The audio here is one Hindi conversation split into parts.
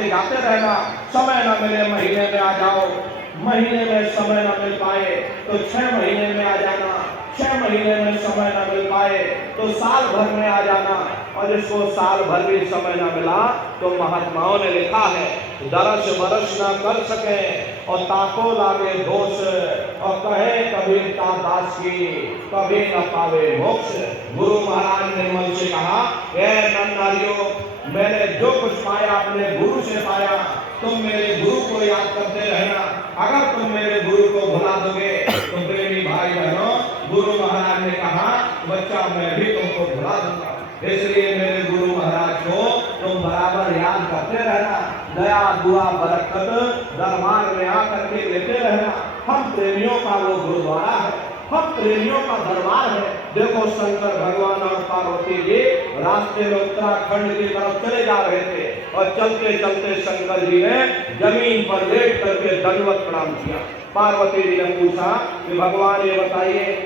आते जाते रहना। समय न मिले महीने में आ जाओ, महीने में समय न मिल पाए तो 6 महीने में आ जाना, 6 महीने में समय न मिल पाए तो साल भर में आ जाना। और जिसको साल भर भी समय न मिला तो महात्माओं ने लिखा है, दरस बरस न कर सके और ताको लागे दोष, और कहे कबीर ता दास की कभी न पावे मोक्ष। गुरु महाराज ने मन से कहा, ए नर नारियों, मैंने जो कुछ पाया अपने गुरु से पाया, तुम मेरे गुरु को याद करते रहना। अगर तुम मेरे गुरु को भुला दोगे तो प्रेमी भाई बहनों, गुरु महाराज ने कहा, बच्चा मैं भी तुमको भुला दूंगा। इसलिए मेरे गुरु महाराज को तुम बराबर याद करते रहना। दया दुआ बरकत दरबार में आकर के लेते रहना। हम प्रेमियों का वो गुरुद्वारा है, हम प्रेमियों का दरबार है। देखो शंकर भगवान और पार्वती जी रास्ते में उत्तराखंड की तरफ चले जा रहे थे और चलते चलते शंकर जी ने जमीन पर लेट करके दंडवत प्रणाम किया। पार्वती जी ने पूछा कि भगवान ये बताइए,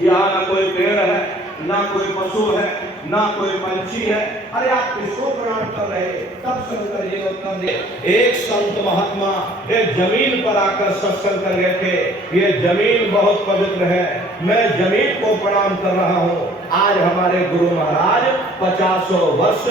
यहाँ ना कोई पेड़ है, ना कोई पशु है, ना कोई पंछी है, अरे आप किसको प्रणाम कर रहे? तब शंकर जी ने उत्तर दिया, एक संत महात्मा एक जमीन पर आकर सत्संग कर रहे थे, ये जमीन बहुत पवित्र है, मैं जमीन को प्रणाम कर रहा हूँ। आज हमारे गुरु महाराज 50 वर्ष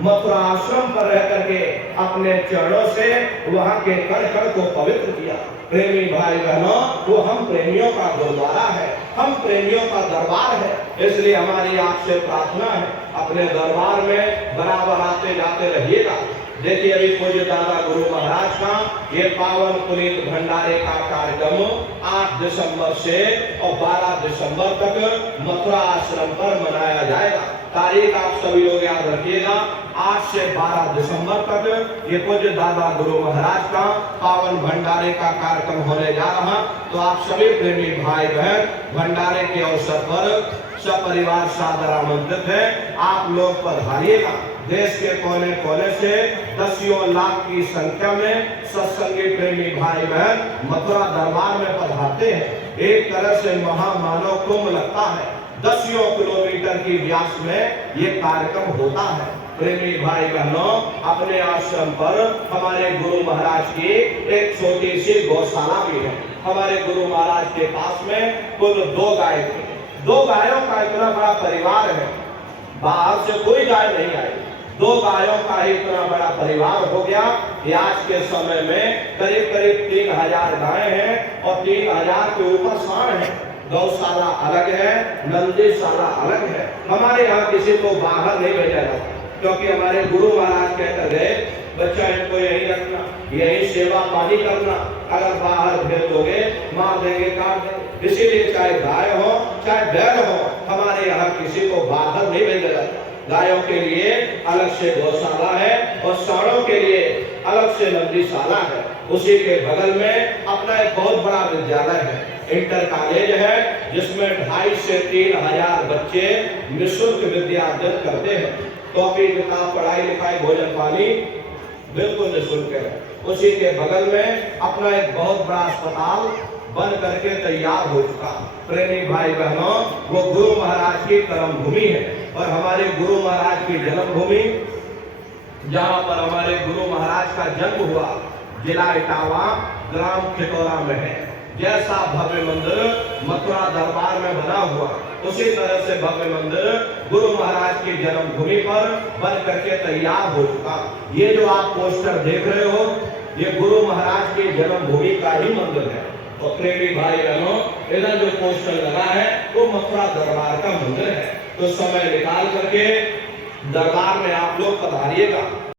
मथुरा आश्रम पर रह करके अपने चरणों से वहां के कण कण को पवित्र किया। प्रेमी भाई बहनों, वो हम प्रेमियों का गुरुद्वारा है, हम प्रेमियों का दरबार है। इसलिए हमारी आपसे प्रार्थना है, अपने दरबार में बराबर आते जाते रहिएगा। देखिए अभी पूज्य दादा गुरु महाराज का ये पावन पुनीत भंडारे का कार्यक्रम 8 दिसंबर से और 12 दिसंबर तक मथुरा आश्रम पर मनाया जाएगा। तारीख आप सभी लोग याद रखिएगा, 8 से 12 दिसंबर तक ये पूज्य दादा गुरु महाराज का पावन भंडारे का कार्यक्रम होने जा रहा। तो आप सभी प्रेमी भाई बहन भंडारे के अवसर पर सपरिवार सादर आमंत्रित है। आप लोग पधारिएगा। देश के कोने कोने से दसियों लाख की संख्या में सत्संगी प्रेमी भाई बहन मथुरा दरबार में पधारते हैं। एक तरह से महामानव कुंभ लगता है। दसियों किलोमीटर की व्यास में ये कार्यक्रम होता है। प्रेमी भाई बहनों, अपने आश्रम पर हमारे गुरु महाराज की एक छोटी सी गौशाला भी है। हमारे गुरु महाराज के पास में कुल 2 गाय थे। 2 गायों का इतना बड़ा परिवार है, बाहर से कोई गाय नहीं आई। 2 गायों का ही इतना बड़ा परिवार हो गया कि आज के समय में करीब करीब 3000 गायें हैं और 3000 के ऊपर सांड है। गौशाला अलग है, नंदीशाला अलग है। हमारे यहाँ किसी को बाहर नहीं भेजा जाता, क्योंकि हमारे गुरु महाराज कहकर गए, बच्चा इनको यही रखना, यही सेवा पानी करना, अगर बाहर भेज दोगे मार देंगे, काट देंगे। इसीलिए चाहे गाय हो चाहे बैल हो, हमारे यहाँ किसी को बाहर नहीं भेजा जाता। गायों के लिए अलग से गौशाला है और सांडों के लिए अलग से नंदीशाला है। उसी के बगल में अपना एक बहुत बड़ा विद्यालय है, इंटर कॉलेज है, जिसमें 2,500 से 3,000 बच्चे निःशुल्क विद्या अर्जन करते हैं। कॉपी किताब पढ़ाई लिखाई भोजन पानी बिल्कुल निःशुल्क है। उसी के बगल में अपना एक बहुत बड़ा अस्पताल बन करके तैयार हो चुका। प्रेमी भाई बहनों, वो गुरु महाराज की कर्म भूमि है और हमारे गुरु महाराज की जन्मभूमि, जहाँ पर हमारे गुरु महाराज का जन्म हुआ, जिला इटावा ग्राम खितौरा में है। जैसा भव्य मंदिर मथुरा दरबार में बना हुआ, उसी तरह से भव्य मंदिर गुरु महाराज की जन्मभूमि पर बन करके तैयार हो चुका। ये जो आप पोस्टर देख रहे हो, ये गुरु महाराज की जन्मभूमि का ही मंदिर है। और प्रेमी भाई बहनों, इधर जो पोस्टर लगा है वो मथुरा दरबार का मंदिर है। तो समय निकाल करके दरबार में आप लोग पधारिएगा।